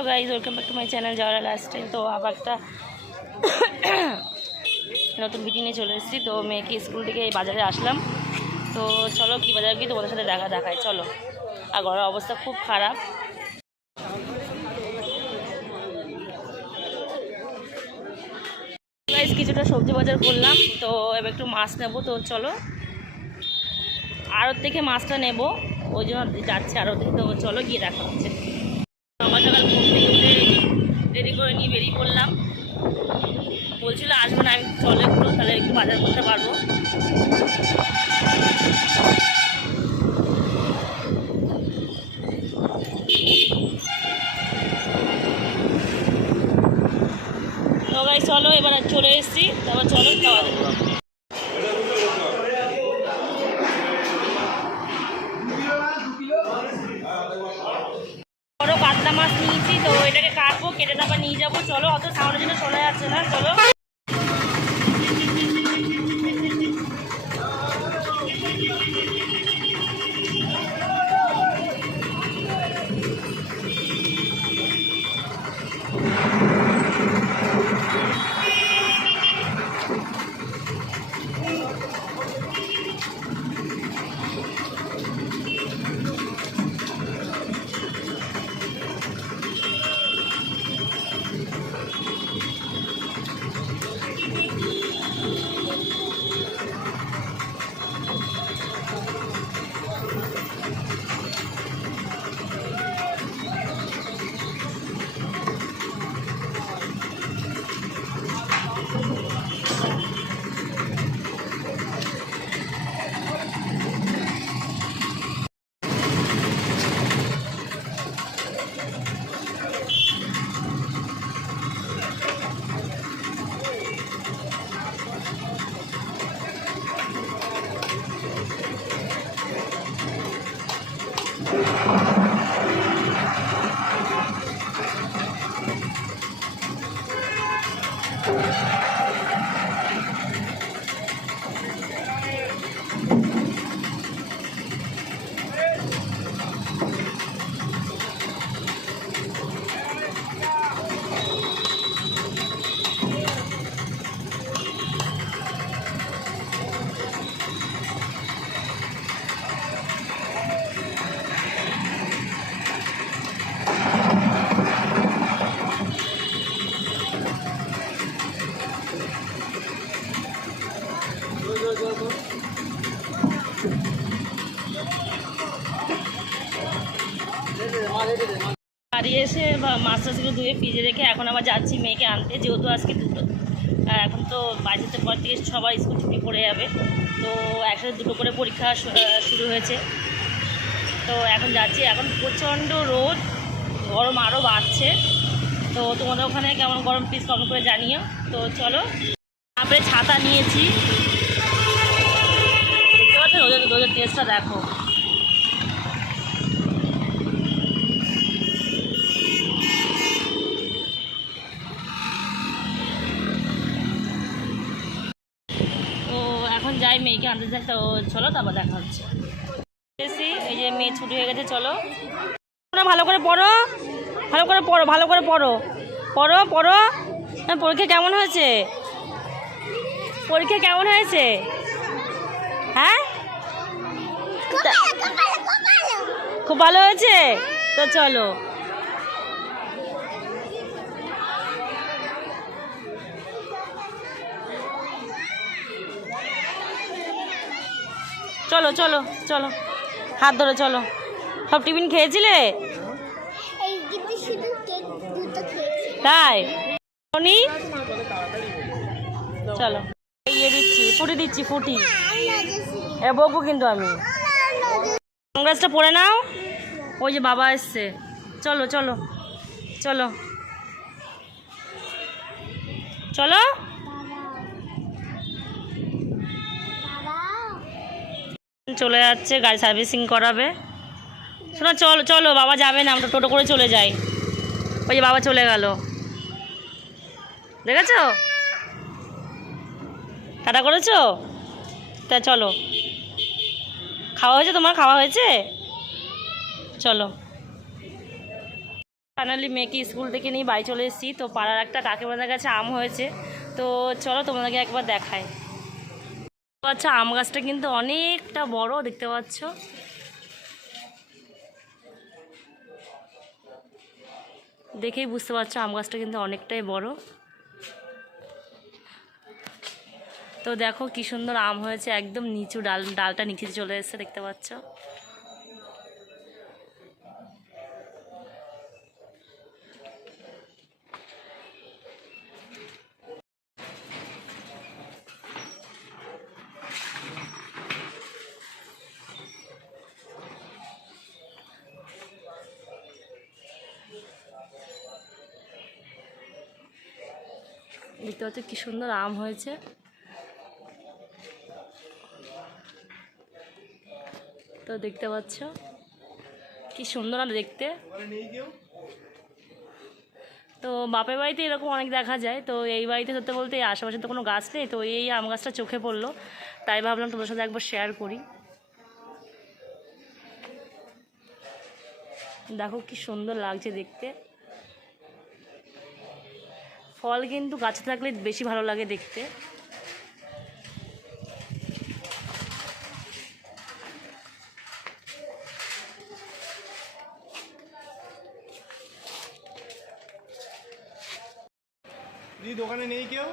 Hello guys, welcome back to my channel যাওয়ার last time. তো আবার একটা নতুন ভিডিও নিয়ে চলে এসেছি। তো মেয়েকে স্কুল থেকে এই বাজারে আসলাম। তো চলো কী বাজার কি তোমাদের সাথে দেখায় চলো। আর ঘরের অবস্থা খুব খারাপ। গাইজ কিছুটা সবজি বাজার করলাম, তো এবার একটু মাছ নেবো। তো চলো আড়ত থেকে মাছটা নেবো, ওই জন্য যাচ্ছে আড়তে। তো চলো গিয়ে দেখা হচ্ছে। সকাল সকাল ঘুম থেকে উঠে রেডি করে নিয়ে বেরিয়ে পড়লাম। বলছিল আসবো না, আমি চলে একটু তাহলে একটু বাজার করতে পারবো। তো গাইস চলো এবার চলে এসেছি, তারপর চলো খাওয়া দেবো। বড় কাতলা মাছ নিয়েছি, তো এটাকে কাটবো, কেটে তারপর নিয়ে যাবো। চলো, অত সামনের জন্য শোনা যাচ্ছে না, চলো। বাড়ি এসে মাছ টাছগুলো ধুয়ে ফ্রিজে রেখে এখন আবার যাচ্ছি মেয়েকে আনতে, যেহেতু আজকে দুটো। এখন তো বাড়িতে পর থেকে সবাই স্কুল ছুটি পড়ে যাবে, তো একসাথে দুটো করে পরীক্ষা শুরু হয়েছে। তো এখন যাচ্ছি, এখন প্রচণ্ড রোদ, গরম আরও বাড়ছে। তো তোমাদের ওখানে কেমন গরম প্লিজ কমেন্ট করে জানিও। তো চলো, তারপরে ছাতা নিয়েছি, দেখতে পাচ্ছ রোদের টেস্টটা দেখো। এখন যাই মেয়েকে আনতে যাই, তো চলো তারপর দেখা হচ্ছে। এসি এই যে মেয়ে ছুটি হয়ে গেছে, চলো। ভালো করে পড়ো, ভালো করে পড়ো, ভালো করে পড়ো, পড়ো পড়ো। পরীক্ষা কেমন হয়েছে? পরীক্ষা কেমন হয়েছে? হ্যাঁ, খুব ভালো হয়েছে। তো চলো, চলো চলো চলো, হাত ধরে চলো। সব টিফিন খেয়েছিলে? তাই চলো, ইয়ে দিচ্ছি, ফুটি দিচ্ছি, ফুটি এ বকবো কিন্তু আমি। কংগ্রেসটা পড়ে নাও, ওই যে বাবা এসছে। চলো চলো চলো চলো, চলে যাচ্ছে, গাড়ি সার্ভিসিং করাবে। শোনো চলো চলো, বাবা যাবে না, আমরা টোটো করে চলে যাই। ওই যে বাবা চলে গেল, দেখেছো? টাটা করেছো? তা চলো, খাওয়া হয়েছে তোমার? খাওয়া হয়েছে? চলো। ফাইনালি মেয়েকে স্কুল থেকে নিয়ে বাড়ি চলে এসেছি। তো পাড়ার একটা কাকিমাদের কাছে আম হয়েছে, তো চলো তোমাদেরকে একবার দেখাই। আচ্ছা, আম গাছটা কিন্তু অনেকটা বড়, দেখতে পাচ্ছ। দেখেই বুঝতে পারছো আম গাছটা কিন্তু অনেকটাই বড়। তো দেখো কি সুন্দর আম হয়েছে, একদম নিচু ডালটা নিচে চলে এসেছে, দেখতে পাচ্ছ। দেখতে পাচ্ছ কি সুন্দর আম হয়েছে। তো দেখতে পাচ্ছ কি সুন্দর আর দেখতে। তো বাপের বাড়িতে এরকম অনেক দেখা যায়, তো এই বাড়িতে ধরতে বলতে আশেপাশে তো কোনো গাছ নেই, তো এই আম গাছটা চোখে পড়লো, তাই ভাবলাম তোমাদের সাথে একবার শেয়ার করি। দেখো কি সুন্দর লাগছে দেখতে। ফল কিন্তু গাছে থাকলে বেশি ভালো লাগে দেখতে। দোকানে নেই কেউ?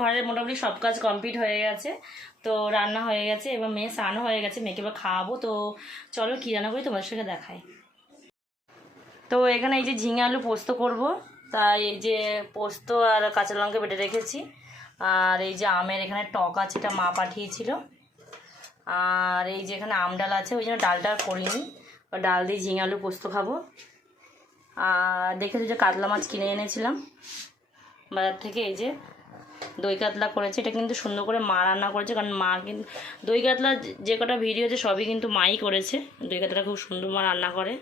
ঘরের মোটামুটি সব কাজ কমপ্লিট হয়ে গেছে, তো রান্না হয়ে গেছে, এবার মেয়ে স্নানও হয়ে গেছে, মেয়েকে এবার খাওয়াবো। তো চলো কী রান্না করি তোমাদের সঙ্গে দেখাই। তো এখানে এই যে ঝিঙে আলু পোস্ত করব, তাই এই যে পোস্ত আর কাঁচা লঙ্কা বেটে রেখেছি, আর এই যে আমের এখানে টক আছে, এটা মা পাঠিয়েছিল, আর এই যে এখানে আম ডাল আছে, ওই জন্য ডালটা করিনি, ডাল দিয়ে ঝিঙে আলু পোস্ত খাবো। আর দেখেছি যে কাতলা মাছ কিনে এনেছিলাম বাজার থেকে, এই যে দই কাতলা করেছে, এটা কিন্তু সুন্দর করে মা রান্না করেছে, কারণ মা কিন্তু দই কাতলা যে কটা ভিডিও আছে সবই কিন্তু মাই করেছে, দই কাতলাটা খুব সুন্দর মা রান্না করে।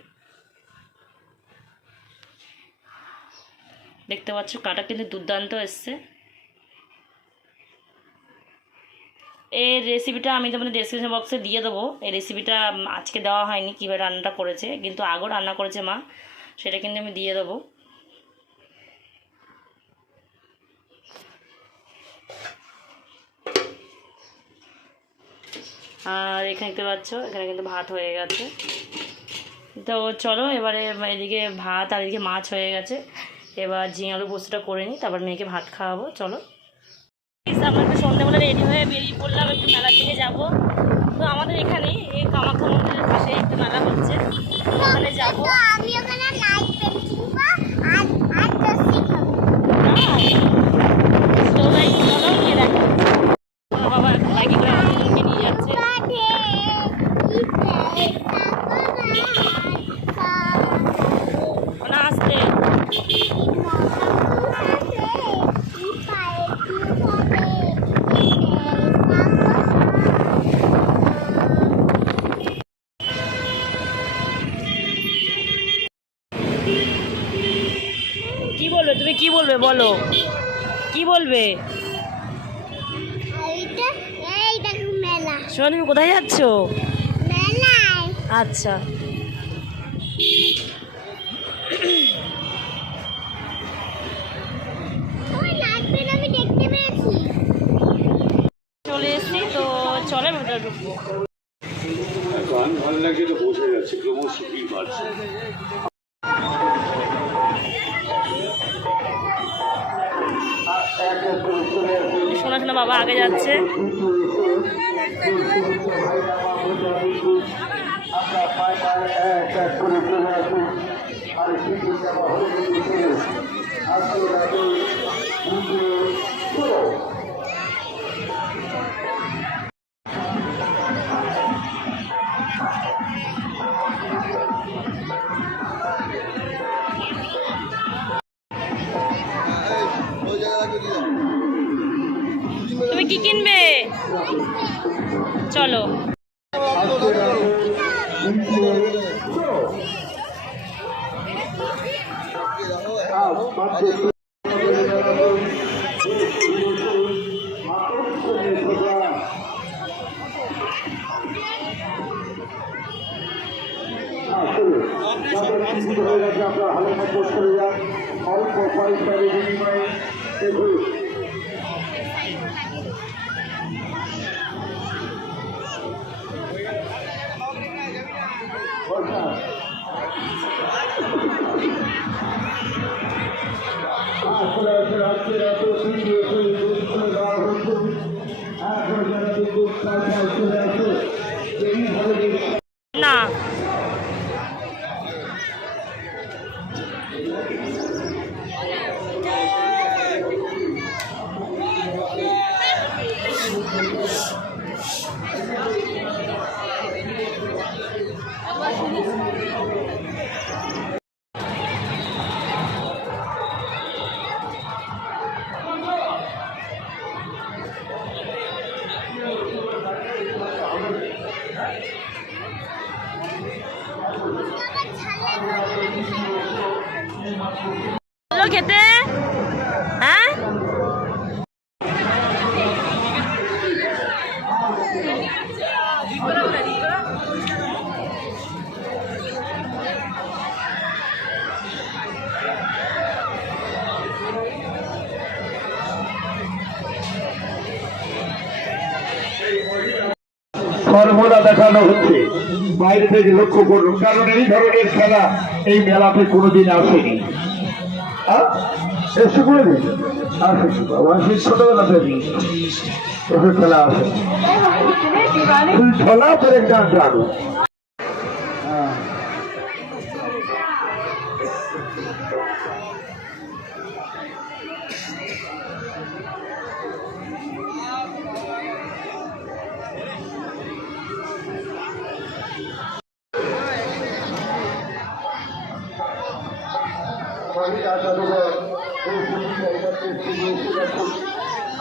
দেখতে পাচ্ছ কাটা কিন্তু দুর্দান্ত এসছে। এই রেসিপিটা আমি তোমাদের ডেসক্রিপশন বক্সে দিয়ে দেবো। এই রেসিপিটা আজকে দেওয়া হয়নি, কীভাবে রান্নাটা করেছে, কিন্তু আগেও রান্না করেছে মা, সেটা কিন্তু আমি দিয়ে দেবো। আর এখানে দেখতে পাচ্ছ এখানে কিন্তু ভাত হয়ে গেছে। তো চলো এবারে এদিকে ভাত আর এদিকে মাছ হয়ে গেছে, এবার ঝিঙে আলু পোস্তটা করে নিই, তারপর মেয়েকে ভাত খাওয়াবো। চলো আমরা একটু সন্ধ্যেবেলা রেডি হয়ে বেরিয়ে পড়লাম, একটু মেলার দিকে যাবো। তো আমাদের এখানে এই কামাখ্যা মন্দিরের পাশে একটু মেলা হচ্ছে, ওখানে যাবো। বাবা বাইকে করে আমাদেরকে নিয়ে যাচ্ছে। না আসতে কি বলবে তুমি, কি বলবে বলো, কি বলবে? শোনো তুমি কোথায় যাচ্ছ? আচ্ছা চলে এসছি, তো চলে ভেতরে ঢুকবো। গান ভালো লাগছে তো বোঝা যাচ্ছে ক্রমশ কি বাড়ছে। শোনা শোনা বাবা আগে যাচ্ছে। তুমি কি কিনবে? চলো আপনার হালের মতো করে যান অল্প পয়সার বিনিময়ে দেখুন না চলো খেতে। হ্যাঁ সর্বদা দেখানো হচ্ছে বাইরে থেকে লক্ষ্য করুন, কারণ এই ধরনের খেলা এই মেলাতে কোনোদিন আসেনি। এসে করে দিন আসে ছোটবেলা থেকে এসে খেলা আসে ছলা করে গান জানো।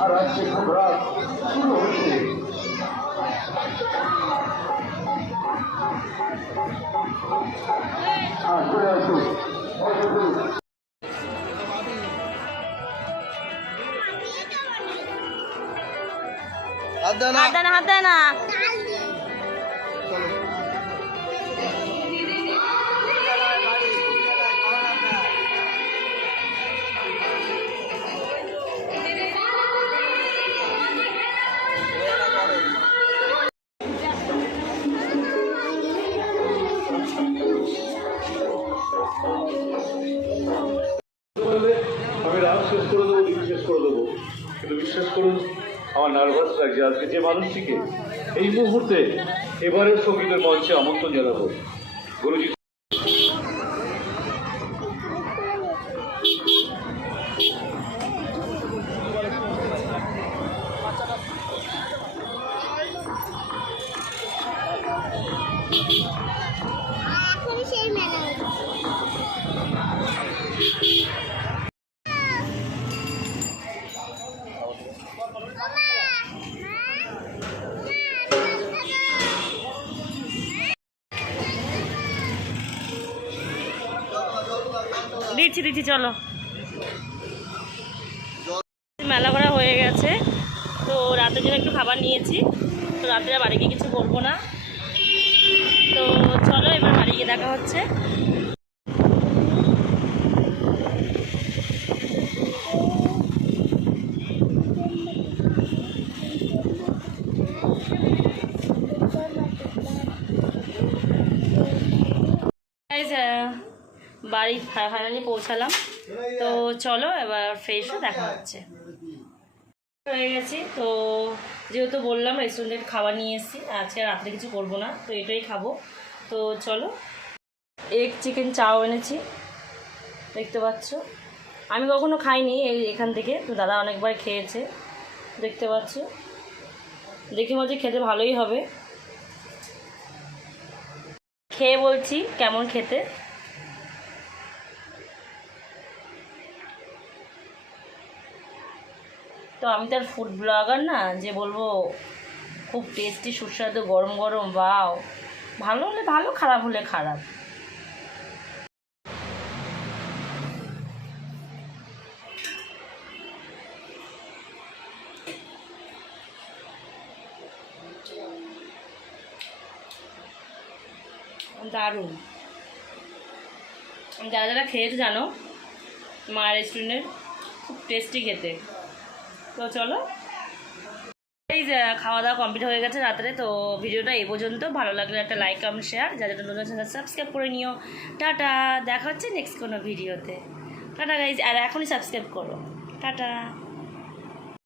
আর আজকে খুব রাত শুরু হচ্ছে। চলে আসুন হাত দেয় না, হাত দেয় না। আমি রাগ শেষ করে দেবো, শেষ করে দেবো, কিন্তু বিশ্বাস করুন আমার নার্ভাস লাগছে। আজকে যে মানুষটিকে এই মুহূর্তে এবারের সঙ্গীতের মঞ্চে আমন্ত্রণ জানাবো, গুরুজি। দিচ্ছি চলো। মেলা করা হয়ে গেছে, তো রাতের জন্য একটু খাবার নিয়েছি, তো রাতে বাড়ি গিয়ে কিছু করবো না। তো চলো এবার বাড়ি গিয়ে দেখা হচ্ছে। বাড়ি ফাইনালি পৌঁছালাম, তো চলো এবার ফ্রেশ হয়ে দেখা হচ্ছে। হয়ে গেছি, তো যেহেতু বললাম রেস্টুরেন্টের খাবার নিয়ে এসেছি, আজকে রাত্রে কিছু করবো না, তো এটাই খাবো। তো চলো, এগ চিকেন চাও এনেছি, দেখতে পাচ্ছ। আমি কখনো খাইনি এখান থেকে, তো দাদা অনেকবার খেয়েছে, দেখতে পাচ্ছ। দেখে বলছি খেতে ভালোই হবে, খেয়ে বলছি কেমন খেতে। তো আমি তো আর ফুড ব্লগার না যে বলবো খুব টেস্টি সুস্বাদু গরম গরম বাও, ভালো হলে ভালো, খারাপ হলে খারাপ। দারুণ। যারা যারা খেয়েছো জানো মা রেস্টুরেন্টের খুব টেস্টি খেতে। তো চলো, এই যে খাওয়া দাওয়া কমপ্লিট হয়ে গেছে রাত্রে। তো ভিডিওটা এই পর্যন্ত। ভালো লাগলে একটা লাইক কমেন্ট শেয়ার, যাদের নতুন চ্যানেল সাবস্ক্রাইব করে নিও। টাটা, দেখা হচ্ছে নেক্সট কোনো ভিডিওতে। টাটা গাইজ, আর এখনই সাবস্ক্রাইব করো। টাটা।